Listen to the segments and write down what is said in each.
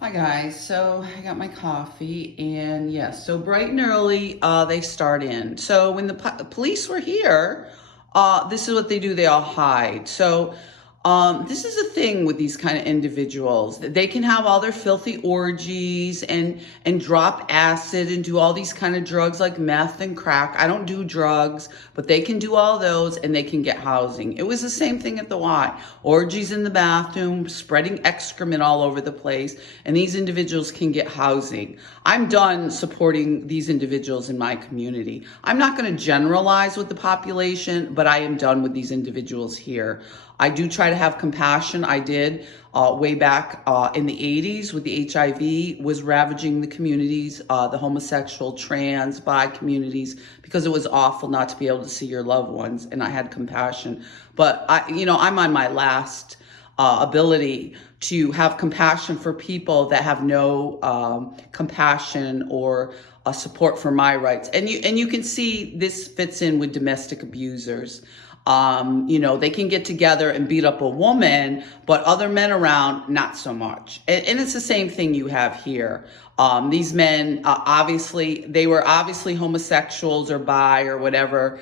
Hi guys, so I got my coffee and yes, so bright and early they start in. So when the police were here, this is what they do, they all hide. So this is a thing with these kind of individuals. They can have all their filthy orgies and drop acid and do all these kind of drugs like meth and crack. I don't do drugs, but they can do all those and they can get housing. It was the same thing at the Y. Orgies in the bathroom, spreading excrement all over the place, and these individuals can get housing. I'm done supporting these individuals in my community. I'm not going to generalize with the population, but I am done with these individuals here. I do try to have compassion. I did way back in the 80s with the HIV was ravaging the communities, the homosexual, trans, bi communities, because it was awful not to be able to see your loved ones, and I had compassion. But I'm on my last ability to have compassion for people that have no compassion or support for my rights. And you can see this fits in with domestic abusers. They can get together and beat up a woman, but other men around, not so much. And it's the same thing you have here. These men, they were obviously homosexuals or bi or whatever,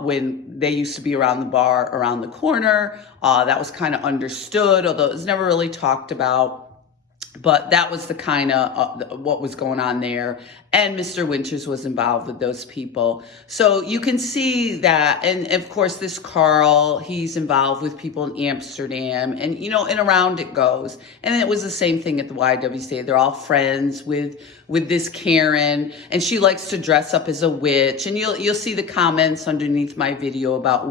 when they used to be around the bar, around the corner. That was kind of understood, although it was never really talked about. But that was the kind of what was going on there. And Mr. Winters was involved with those people. So you can see that. And of course, this Carl, he's involved with people in Amsterdam. And, and around it goes. And it was the same thing at the YWCA. They're all friends with this Karen. And she likes to dress up as a witch. And you'll see the comments underneath my video about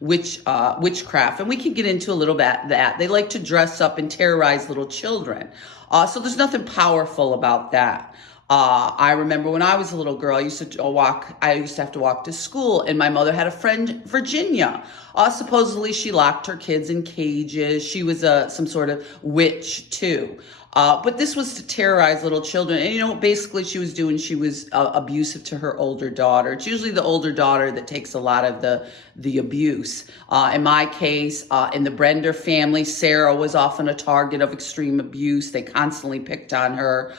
witchcraft. And we can get into a little bit that. They like to dress up and terrorize little children. So there's nothing powerful about that. I remember when I was a little girl, I used to have to walk to school, and my mother had a friend, Virginia. Supposedly she locked her kids in cages. She was some sort of witch too. But this was to terrorize little children. And what basically she was doing? She was abusive to her older daughter. It's usually the older daughter that takes a lot of the abuse. In my case, in the Brender family, Sarah was often a target of extreme abuse. They constantly picked on her.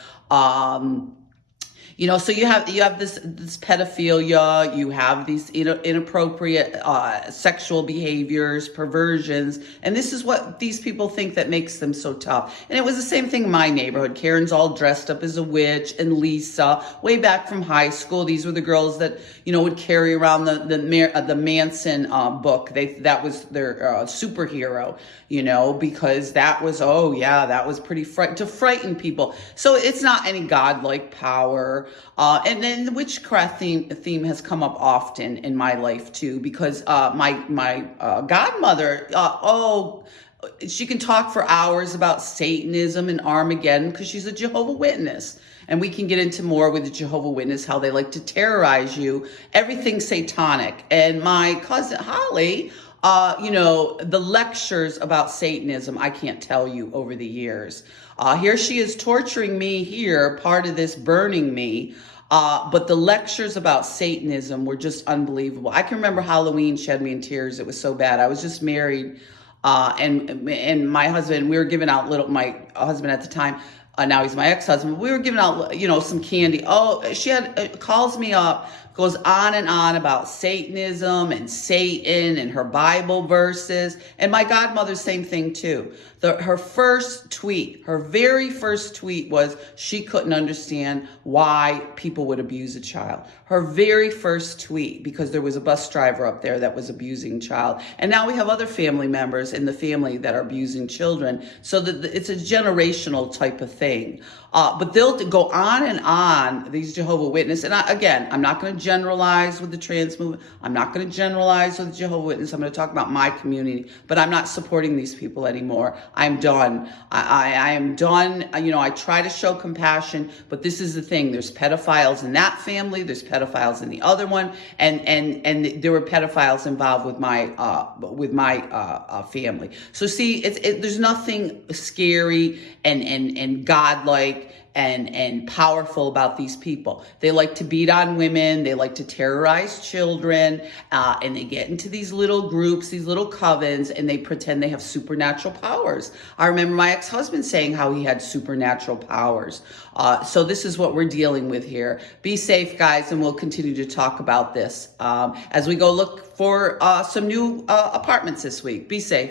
So you have this pedophilia, you have these inappropriate sexual behaviors, perversions, and this is what these people think that makes them so tough. And it was the same thing in my neighborhood. Karen's all dressed up as a witch, and Lisa, way back from high school, these were the girls that would carry around the Manson book. That was their superhero, because that was pretty to frighten people. So it's not any godlike power. And then the witchcraft theme has come up often in my life too, because my godmother, she can talk for hours about Satanism and Armageddon because she's a Jehovah's Witness. And we can get into more with the Jehovah's Witness, how they like to terrorize you. Everything's satanic. And my cousin Holly, the lectures about Satanism, I can't tell you over the years. Here she is torturing me here, part of this burning me. But the lectures about Satanism were just unbelievable. I can remember Halloween, she had me in tears. It was so bad. I was just married, and my husband, we were giving out my husband at the time, now he's my ex-husband, we were giving out, some candy. She calls me up, goes on and on about Satanism and Satan and her Bible verses. And my godmother, same thing too. Her very first tweet was she couldn't understand why people would abuse a child. Her very first tweet, because there was a bus driver up there that was abusing a child. And now we have other family members in the family that are abusing children. So that it's a generational type of thing. But they'll go on and on, these Jehovah's Witnesses. And I'm not going to generalize with the trans movement. I'm not going to generalize with the Jehovah's Witnesses. I'm going to talk about my community, but I'm not supporting these people anymore. I'm done. I am done. I try to show compassion, but this is the thing. There's pedophiles in that family. There's pedophiles in the other one. And there were pedophiles involved with my family. So see, there's nothing scary and godlike and powerful about these people. They like to beat on women. They like to terrorize children. And they get into these little groups, these little covens, and they pretend they have supernatural powers. I remember my ex-husband saying how he had supernatural powers. So this is what we're dealing with here. Be safe, guys, and we'll continue to talk about this as we go look for some new apartments this week. Be safe.